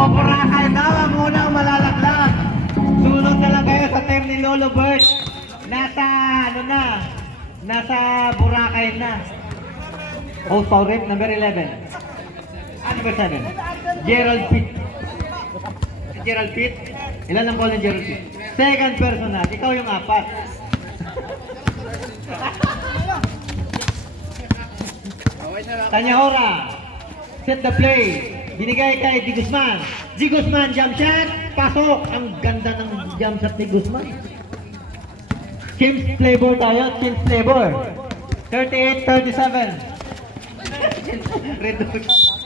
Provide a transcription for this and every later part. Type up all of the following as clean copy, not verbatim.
Boracay daw ang unang malalaglag. Sunod na lang kayo sa team ni Lolo Bert. Nasa nasa Boracay na. Old Favorite, number 11. Number 7. Gerald Pitt. Gerald Pitt. Ilan ang ball ng Gerald Pitt? Second personal. Ikaw yung apat. Tanyahora. Set the play. Binigay kay Di Guzman. Di Guzman jump shot. Pasok. Ang ganda ng jump shot ni Guzman. Kim's flavor tayo. Kim's flavor. 38-37. Reduce.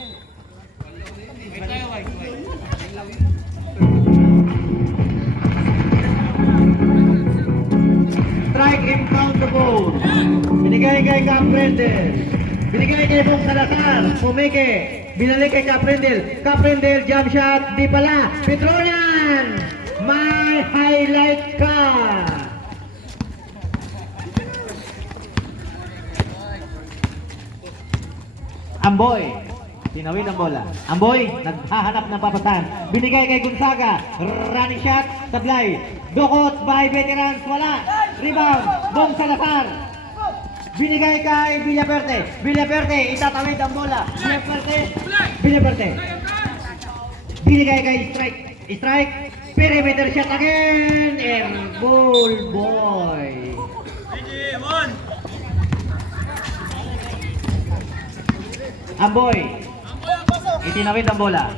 Strike impound the ball. Binigay kay Caprendel. Binigay kay Bong Salazar. Pumike. Binalik kay Caprendel. Caprendel jump shot. Di pala. Petronian. May highlight ka. Amboy, tinawid ang bola. Amboy, naghahanap ng papasan. Binigay kay Gonzaga. Running shot, sablay. Dukot by veterans, wala. Rebound, Bong Salazar. Binigay kay Villaperte. Villaperte, itatawid ang bola. Villaperte. Binigay kay Strike. Strike, perimeter shot again. Airball boy. Amboy, itinawid ang bola.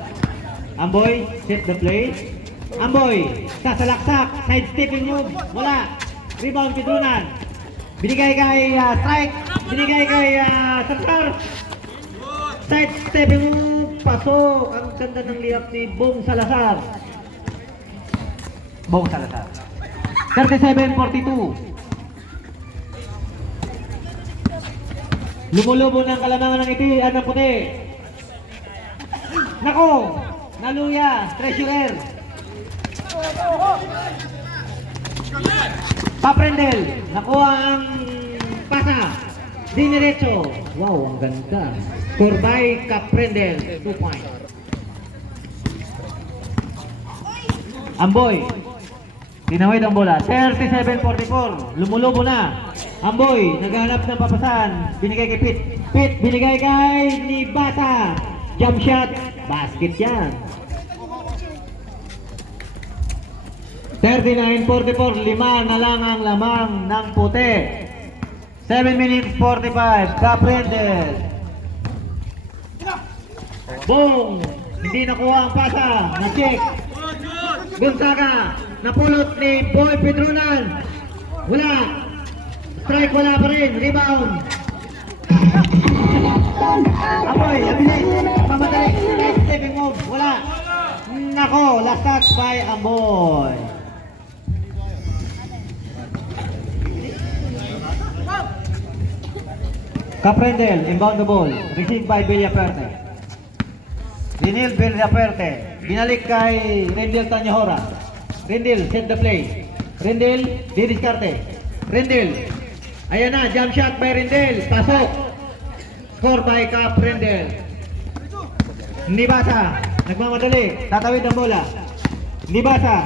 Amboy, set the play. Amboy, sasalaksak, side stepping move, wala. Rebound, Pedrunan. Binigay kay Strike. Binigay kay Salazar. Side stepping move, pasok. Ang ganda ng layup ni Bong Salazar. Bong Salazar. 37-42. Lumulubo ng kalamangan ng iti at ng puti. Nako, naluya, treasurer. Paprendel, nakuha ang pasa. Diniretso. Wow, ang ganda. Score by Caprendel, 2 points. Amboy, tinawid ang bola. 37-44, lumulubo na. Amboy, naghahanap ng papasan. Binigay kay Pitt. Pitt, binigay kay Nibasa. Jump shot. Basket yan. 39-44. 5 na lang ang lamang ng puti. 7 minutes 45. Caprendel. Boom! Hindi nakuha ang pasa. Na-check. Gonzaga. Napulot ni Boy Pedrunan. Wala. Strike, wala pa rin. Rebound. Apoy, abilis. Mamadali. Next stepping move. Wala. Nako, last touch by Amboy. Caprendel, inbound the ball. Received by Villaperte. Renil Villaperte. Binalik kay Rendel Tanyahora. Rendel, set the play. Rendel, didiskarte. Rendel. Ayan na, jump shot by Rendel. Pasok. Score by Caprendel. Nibasa. Nagmamadali. Tatawid ang bola. Nibasa.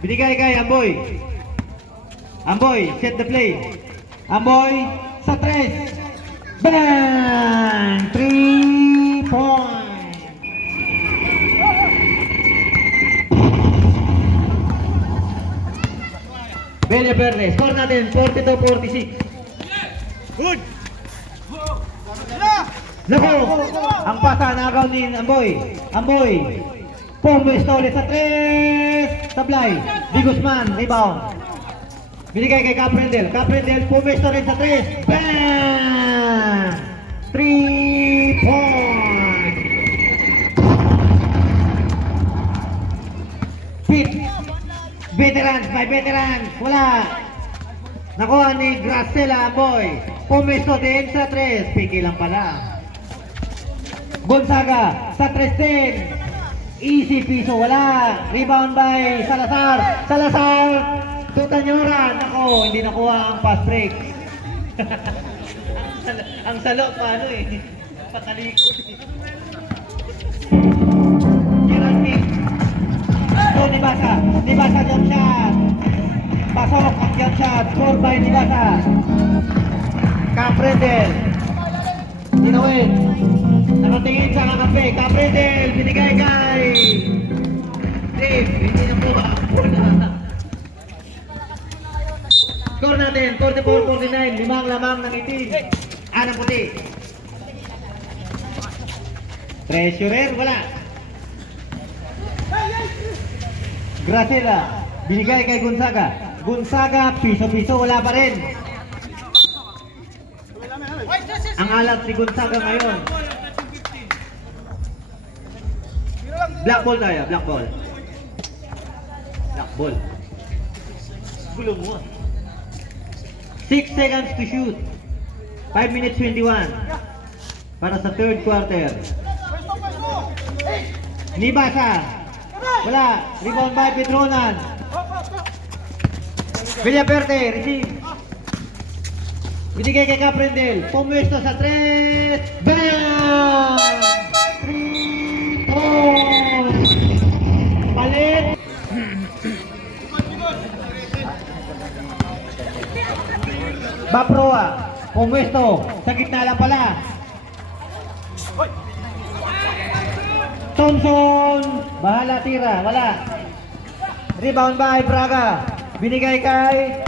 Binigay kay Amboy. Amboy, set the play. Amboy, sa 3. Bang! 3 points. Bella Verde. Score natin, 42-46. Good! Nako! Ang pasa nagaw ni Amboy. Amboy. Pumwesto ulit sa 3. Tablay. Di Guzman. Rebound. Binigay kay Caprendel. Caprendel. Pumwesto rin sa 3. Bang! 3 points. Pitt. Veterans by veterans. Wala. Nakuha ni Gracela Amboy. Pumesto din sa 3. Piki lang pala. Gonzaga sa 3 din. Easy piso. Wala. Rebound by Salazar. Salazar. Tutanyora. Nako, hindi nakuha ang fast break. ang salo paano eh. Patalikod. shot, score by Nibasa. Caprendel. Tinawin. Nakatingin sa kakape. Caprendel, binigay kay Dave. Hindi na po. Score natin, 44-49. Limang lamang ng itim. Ng puti. Treasurer, wala. Gracela, binigay kay Gonzaga. Gonzaga, piso-piso, wala pa rin. Ang alat si Gonzaga ngayon. Black ball tayo, black ball. Black ball. Gulo mo. 6 seconds to shoot. 5 minutes 21. Para sa third quarter. Nibasa. Wala. Rebound by Petronan. Villaperte, receive. Binigay kay Caprendel. Pumwesto sa 3. Bam! 3 points! Palit. Baproa. Pumwesto. Sa gitna lang pala. Thompson. Bahala tira. Wala. Rebound by Braga. Binigay kay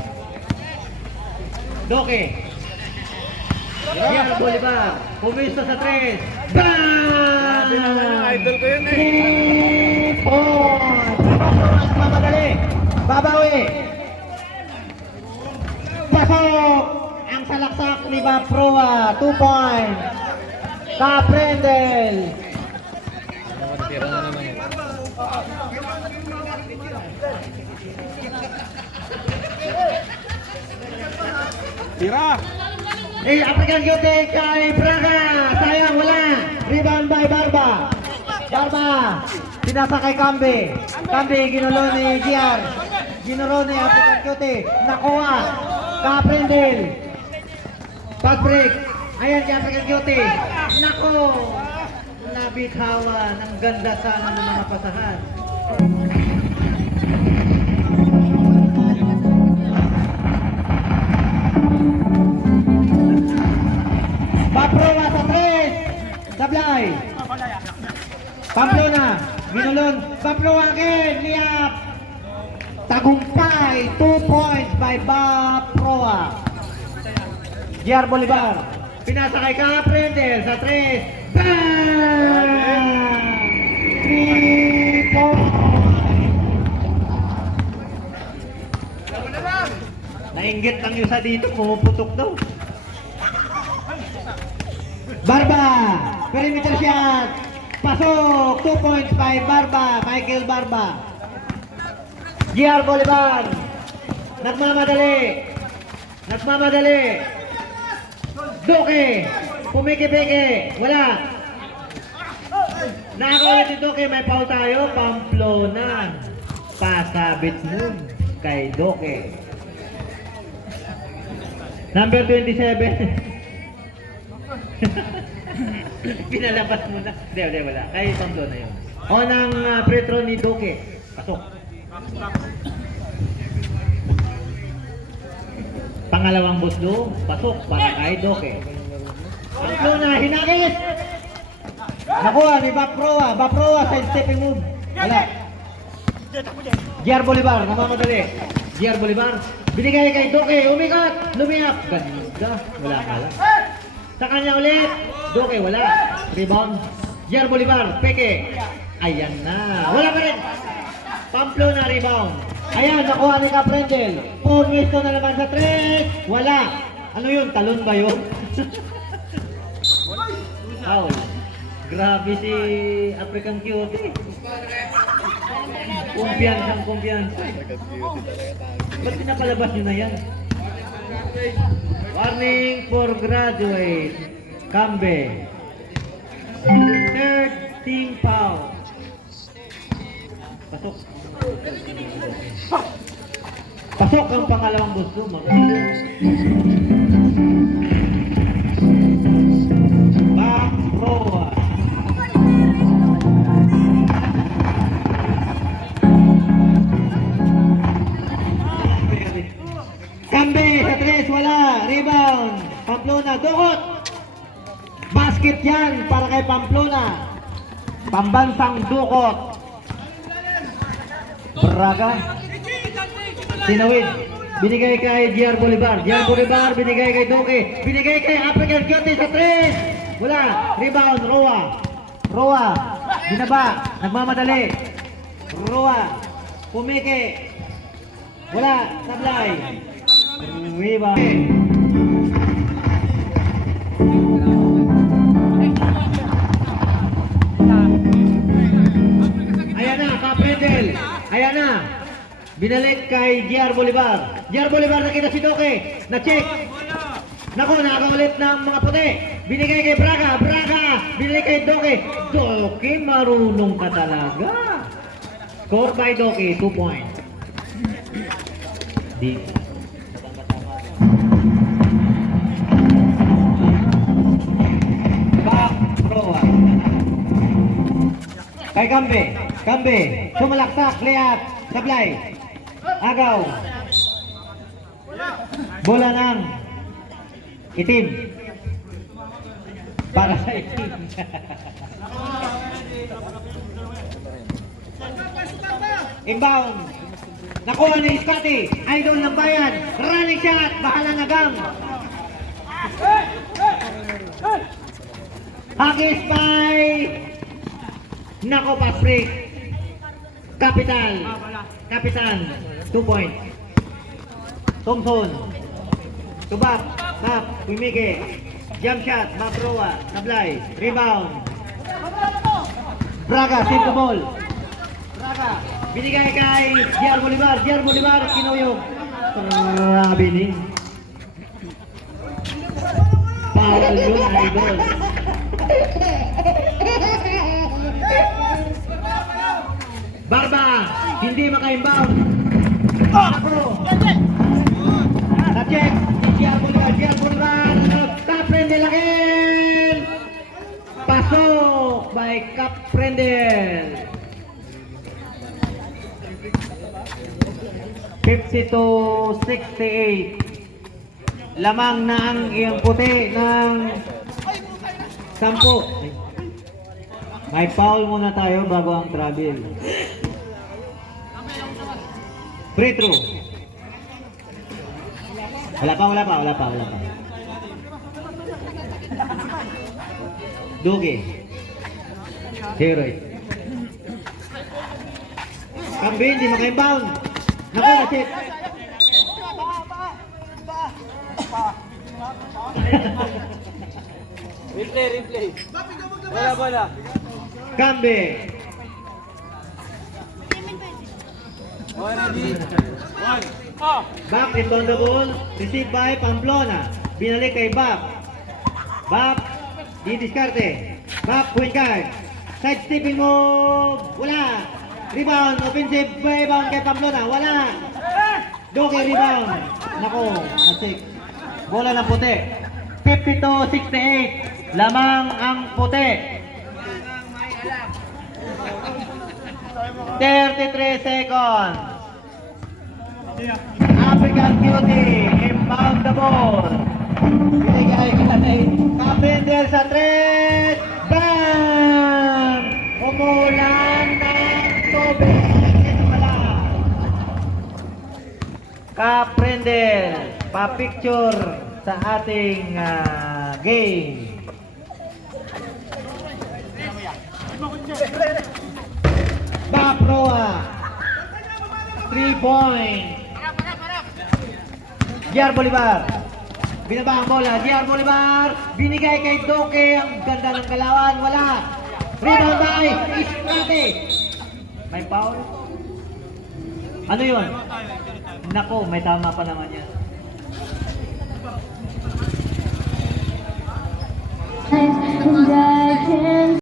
Doke. Yan, Bolivar. Pumisto sa 3. Bam! Idol ko yun eh. 3 points. Mamadali. Babawi. Pasok. Ang salaksak ni Baproa. 2 points. Caprendel. Tira na naman yun. Tira! African Beauty kay Braga. Sayang, wala. Rebound by Barba. Barba. Pinasa kay Kambe. Kambe, ginulo ni Giar. Ginulo ni African Beauty. Nakuha. Caprendel. Fast break. Ayan si African Beauty. Nako. Nabithawan. Ang ganda sana ng mga pasahan. Baproa sa 3. Sablay. Pamplona. Ginulon. Baproa again. Liap. Tagumpay. 2 points by Baproa. Giar Bolivar. Pinasa kay Caprendel sa 3. Bam! 3 points. Nainggit lang yung sa dito. Pumuputok daw. Barba, perimeter shot, pasok, 2 points by Barba, Michael Barba. Giar Bolivar, nagmamadali, Doke, pumiki-piki, wala. Nakakaulit si Doke, may foul tayo, Pamplona, pasabit mo kay Doke. Number 27. Pinalabas mo na. Hindi, wala. Kay Pamplona yun. O ng pretro ni Doke. Pasok. Pangalawang buslo. Pasok para kay Doke. Pamplona, hinagis! Nakuha ni Baproa. Baproa side stepping move. Wala. Giar Bolivar, namamadali. Giar Bolivar. Binigay kay Doke. Umikat. Lumiap. Ganda. Wala pala. Sa kanya ulit. Doke, wala. Rebound. Giar Bolivar. Peke. Ayan na. Wala pa rin. Pamplona rebound. Ayan, nakuha ni Caprendel. Pumisto na naman sa 3. Wala. Ano yun? Talon ba yun? Foul. Grabe si African Cutie. Kumpiyansa. Ba't pinapalabas nyo na yan? Warning for graduate. Kambe. Third team foul. Pasok. Pasok ang pangalawang gusto. Baproa. Rebound. Pamplona. Dukot. Basket yan para kay Pamplona. Pambansang dukot. Braga. Sinawid. Binigay kay GR Bolivar. GR Bolivar binigay kay Doke. Binigay kay African Cutie sa 3. Wala. Rebound. Roa. Roa. Binaba. Nagmamadali. Roa. Pumike. Wala. Sablay. Rebound. Ayan na, Kaprendel. Ayan na. Binalik kay GR Bolivar. GR Bolivar nakita si Doke. Na-check. Naku, nakaulit ng mga puti. Binigay kay Braga. Braga. Binigay kay Doke. Doke, marunong ka talaga. Score by Doke, 2 points. Di. Back Roa. Kay Kambe. Kambe. Sumalaksak. Layat. Sablay. Agaw. Bola ng itim. Para sa itim. Inbound. Nakuha ni Scotty. Idol ng bayan. Running shot. Bahala na Gam. Hagis by Nako pass break. Capital. Kapitan. 2 points. Thompson. Tubak. Tap. Pumige. Jump shot. Mabroa. Sablay. Rebound. Braga. Save the ball. Braga. Binigay kay GR Bolivar. GR Bolivar. Kinuyog. Grabe ni. Foul yun, idol. Barba. Hindi maka-inbound. Ako. Na-check. GR Bolivar. GR Bolivar. Kaprendel again. Pasok by Kaprendel. 50-68. Lamang na ang iyong puti ng 10. May foul muna tayo bago ang travel. Free throw. Wala pa. Doge. Heroy. Kambi, hindi maka-inbound. Naku, na-check. Replay. Bola. Kambi. Back is on the ball. Received by Pamplona. Binalik kay Bap. Bap. Di-discarte. Bap, point guard. Side stepping move. Wala. Rebound. Offensive rebound kay Pamplona. Wala. Doge rebound. Nako. Asik. Bola ng puti. 52-68. Lamang ang puti. 33 seconds. African Cutie. Inbound the ball. Binigay kay Kaprendel sa 3. Bam! Umulan ng tubig. Wala. Kaprendel. Pa-picture sa ating game. Baproa. 3 points. GR Bolivar. Binaba ang bola. GR Bolivar. Binigay kay Doke. Ang ganda ng kalawan. Wala. Rebound by Istrate. May foul? Ano yun? Nako, may tama pa naman yan. And I can